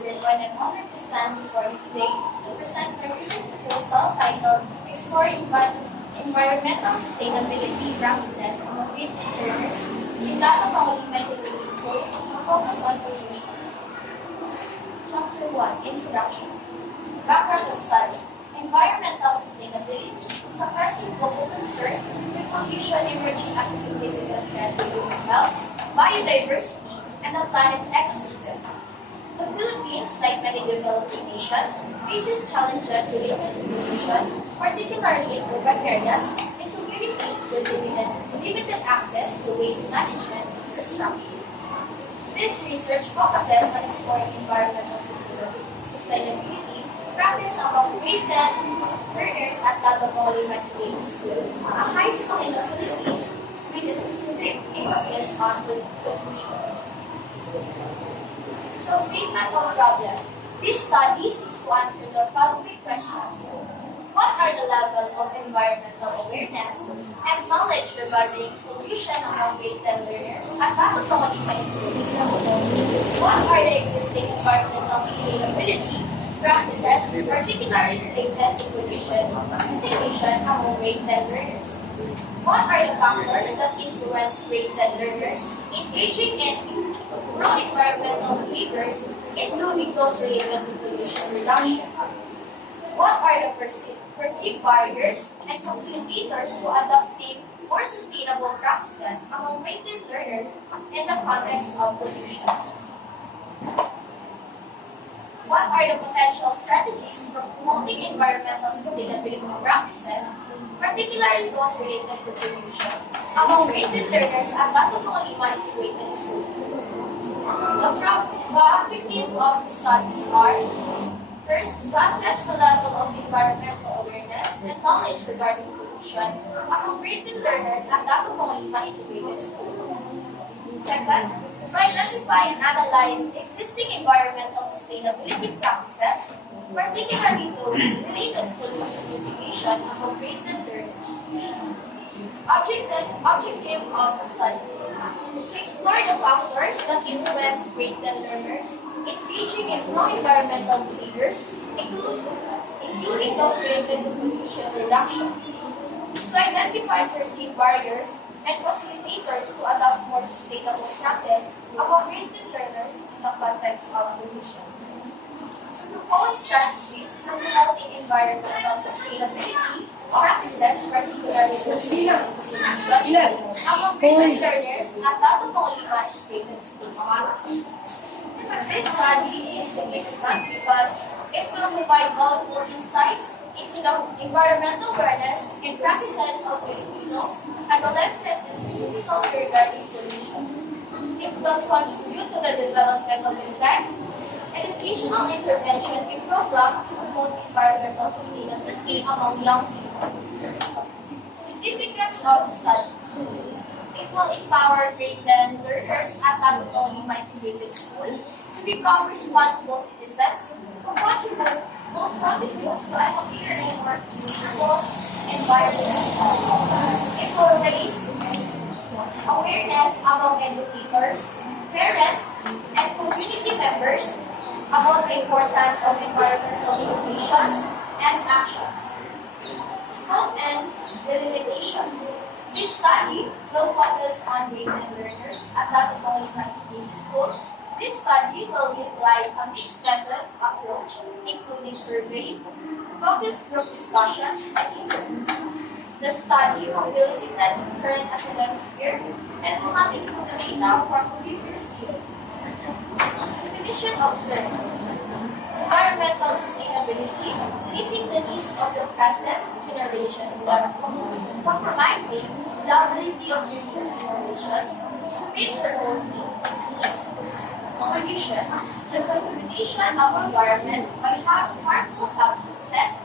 everyone. I'm honored to stand before you today to present my recent proposal titled Exploring Environmental Sustainability Practices among Grade Learners in Data Panguliman Integrated School, focus on pollution. Chapter 1, Introduction. Background of study. Environmental sustainability is a pressing global concern with pollution emerging as a significant threat to human health, biodiversity, and the planet's ecosystem. The Philippines, like many developing nations, faces challenges related to pollution, particularly in urban areas and communities with limited access to waste management infrastructure. This research focuses on exploring environmental sustainability practice among grade 10 learners at Lalabao Elementary School, a high school in the Philippines with a specific emphasis on pollution. So, statement of problem. This study seeks to answer the following questions. What are the level of environmental awareness and knowledge regarding pollution among grade 10 learners at Lalabao Elementary School? What are the existing environmental sustainability practices particularly related to pollution mitigation among grade 10 learners? What are the factors that influence grade 10 learners engaging in pro-environmental behaviors, including those related to pollution reduction? What are the perceived barriers and facilitators to adopting more sustainable practices among grade 10 learners in the context of pollution? What are the potential strategies for promoting environmental sustainability practices, particularly those related to pollution, among grade 10 learners at Lalabao Integrated School? The objectives of the studies are: first, to assess the level of environmental awareness and knowledge regarding pollution among grade 10 learners at Lalabao Integrated School. Second, to identify and analyze existing environmental sustainability practices, particularly those related to pollution mitigation among grade 10 learners. Objective of the study: to explore the factors that influence grade 10 learners engaging in pro-environmental behaviors, including those related to pollution reduction. To identify perceived barriers and facilitators to adopt more sustainable practice among grade 10 learners in the context of pollution. To propose strategies for promoting environmental sustainability practices, particularly those related to pollution among grade 10 learners at Lalabao Integrated School. This study is significant because it will provide valuable insights into the environmental awareness and practices of Filipinos, adolescents, and specifically regarding pollution. It will contribute to the development of effective educational intervention and programs to promote environmental sustainability among young people. Significance of the study: it will empower grade 10 learners at Lalabao Integrated School to become responsible citizens who contribute both contributes to a healthier and more sustainable environment. It will raise awareness among educators, parents, and community members about the importance of environmental regulations and actions. Scope and delimitations. This study will focus on grade 10 learners at Lalabao Integrated School. This study will utilize a mixed method approach, including survey, focus group discussions, and interviews. The study will be limited to current academic year and will not include the data from previous year. Definition of terms: environmental sustainability, meeting the needs of the present generation without compromising the ability of future generations to meet their own needs. Pollution: the contamination of environment by harmful substances,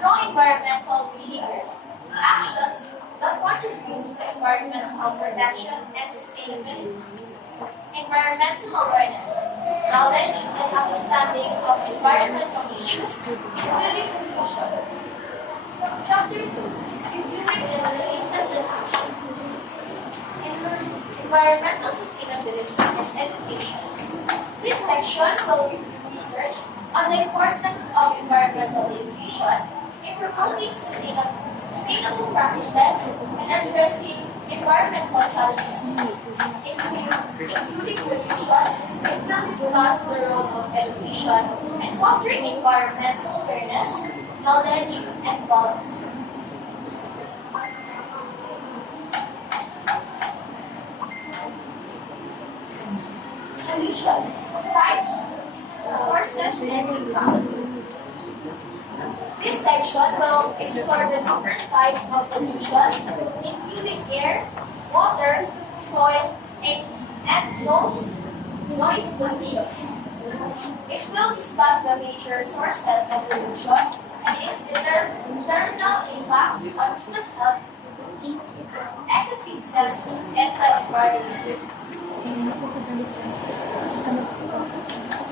pro-environmental behaviors, actions that contribute to environmental protection and sustainability. Environmental awareness: knowledge and understanding of environmental issues, including pollution. Chapter 2, Reviewing and related action. Environmental sustainability and education. This section section will research on the importance of environmental education in promoting sustainable practices and addressing environmental challenges, including pollution. It will discuss the role of education and fostering environmental awareness, knowledge, and values. Solution: types, sources, and impacts. This section will explore the different types of pollution, including air, water, soil, and noise pollution. It will discuss the major sources of pollution and its internal impacts on human health, ecosystems, and the environment.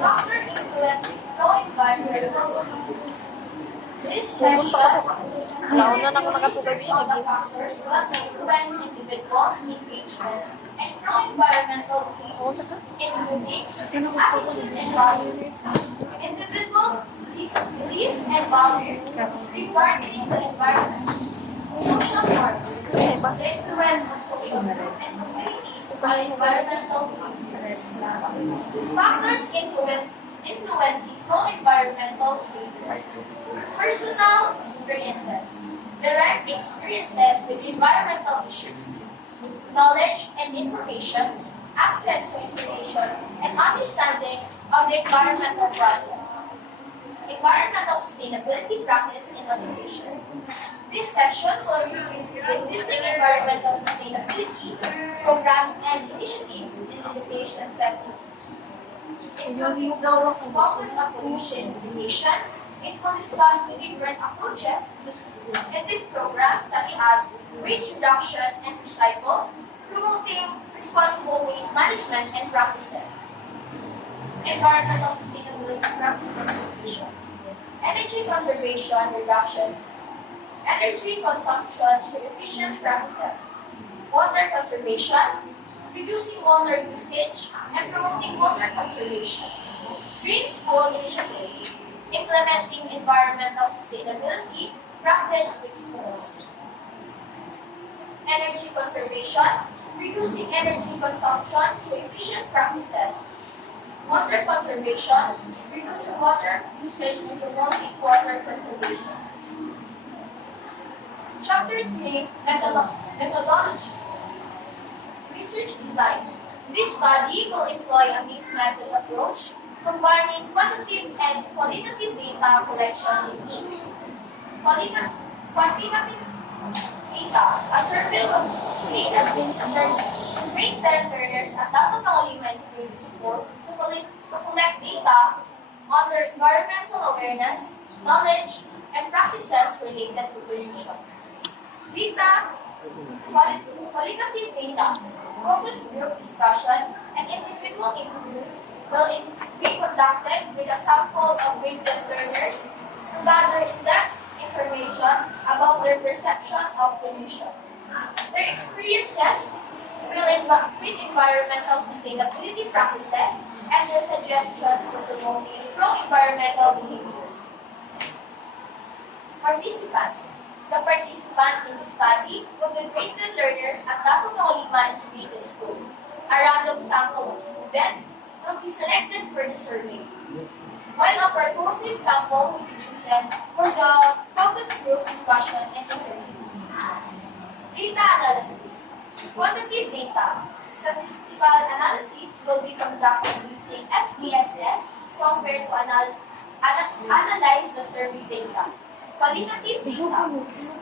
Factor influence pro-environmental behaviors. This session will research on the factors that influence individuals' engagement and pro-environmental behaviors, including attitude and values. Individuals' beliefs and values regarding the environment. Social norms. The influence of social groups and communities on environmental behaviors. Factors influencing pro-environmental behaviors. Personal experiences. Direct experiences with environmental issues. Knowledge and information. Access to information and understanding of the environmental problem. Environmental sustainability practice and observation. This session will review existing environmental sustainability programs and initiatives in education settings, including those focused on pollution mitigation. It will discuss the different approaches used in this program, such as waste reduction and recycle, promoting responsible waste management and practices, environmental sustainability practice and education, energy conservation reduction, energy consumption through efficient practices, water conservation, reducing water usage, and promoting water conservation, green school initiatives, implementing environmental sustainability practice with schools, energy conservation, reducing energy consumption through efficient practices, water conservation, reducing water usage and promoting water conservation. Chapter 3, Methodology. Research design. This study will employ a mixed method approach, combining quantitative and qualitative data collection techniques. Quantitative data, a survey of grade 10 learners at Dato Panglima Integrated School to collect data on their environmental awareness, knowledge, and practices related to pollution. Qualitative data, focus group discussion, and individual interviews will be conducted with a sample of grade 10 learners to gather in-depth information about their perception of pollution, their experiences with environmental sustainability practices, and their suggestions for promoting pro-environmental behaviors. Participants. The participants in the study will be grade 10 learners at Dato Panglima Integrated School. A random sample of students will be selected for the survey, while a purposive sample will be chosen for the focus group discussion and interview. Data analysis. Quantitative data. Statistical analysis will be conducted using SPSS software to analyze the survey data. Qualitative data.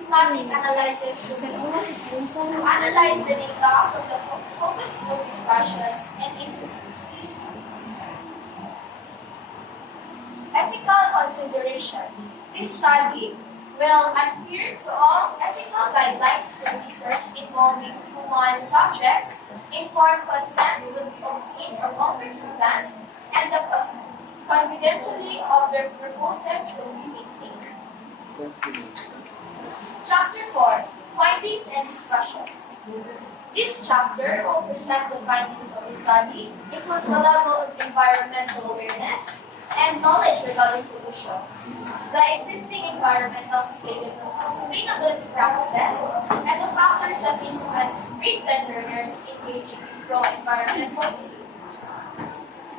Thematic analysis will be used to analyze the data from the focus group discussions and interviews. Ethical consideration. This study will adhere to all ethical guidelines for research involving human subjects. Informed consent will be obtained from all participants, and the confidentiality of their proposals will be maintained. Chapter 4. Findings and discussion. This chapter will present the findings of the study, includes the level of environmental awareness and knowledge regarding pollution, the existing environmental sustainability practices, and the factors that influence grade 10 learners engaging in pro-environmental behaviors.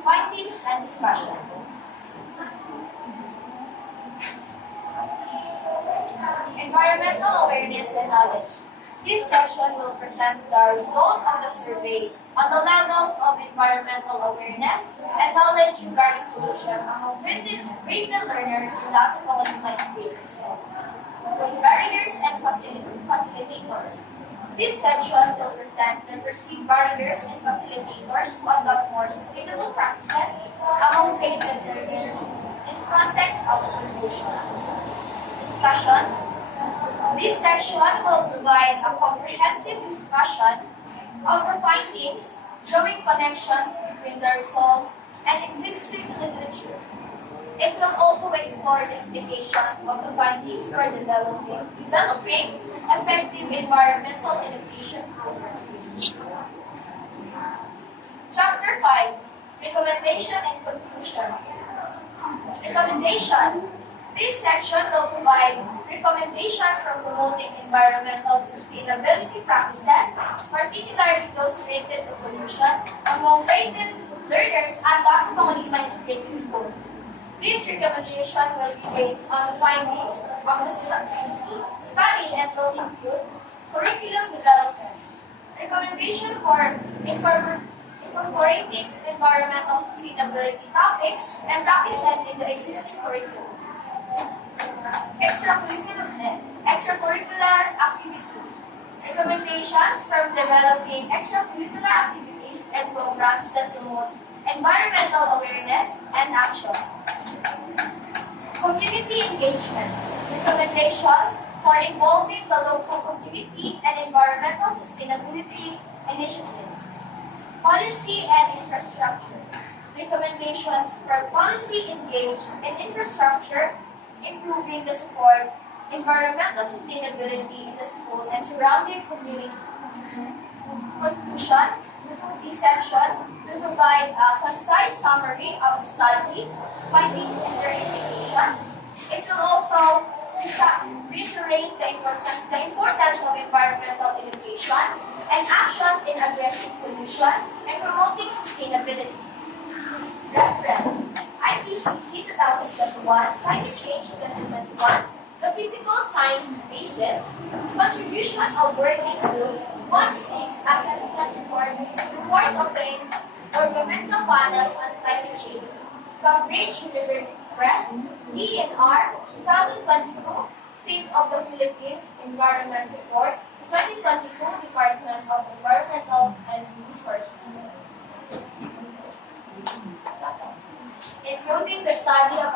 Findings and discussion. Environmental awareness and knowledge. This section will present the result of the survey on the levels of environmental awareness and knowledge regarding pollution among grade 10 learners in the Autonomous grades. Barriers and facilitators. This section will present the perceived barriers and facilitators to adopt more sustainable practices among grade 10 learners in context of pollution. Discussion. This section will provide a comprehensive discussion of the findings, drawing connections between the results and existing literature. It will also explore the implications of the findings for developing effective environmental education programs. Chapter 5. Recommendation and conclusion. Recommendation. This section will provide recommendation for promoting environmental sustainability practices, particularly those related to pollution, among grade 10 learners at the Autonomous Integrated School. This recommendation will be based on the findings of the study and will include curriculum development, recommendation for incorporating environmental sustainability topics and practices in the existing curriculum. Extracurricular activities. Recommendations from developing extracurricular activities and programs that promote environmental awareness and actions. Community engagement. Recommendations for involving the local community and environmental sustainability initiatives. Policy and infrastructure. Recommendations for policy engaged in infrastructure, improving the support, environmental sustainability in the school and surrounding community. Conclusion. This section will provide a concise summary of the study, findings, and their implications. It will also reiterate the importance of environmental education and actions in addressing pollution and promoting sustainability. Reference: IPCC 2021, Climate Change 2021, The Physical Science Basis, Contribution of Working Group 1-6 Assessment Report of the Governmental Panel on Climate Change, Cambridge University Press, ENR 2022, State of the Philippines Environment Report, 2022, Department of Environmental and Resources. Including the study of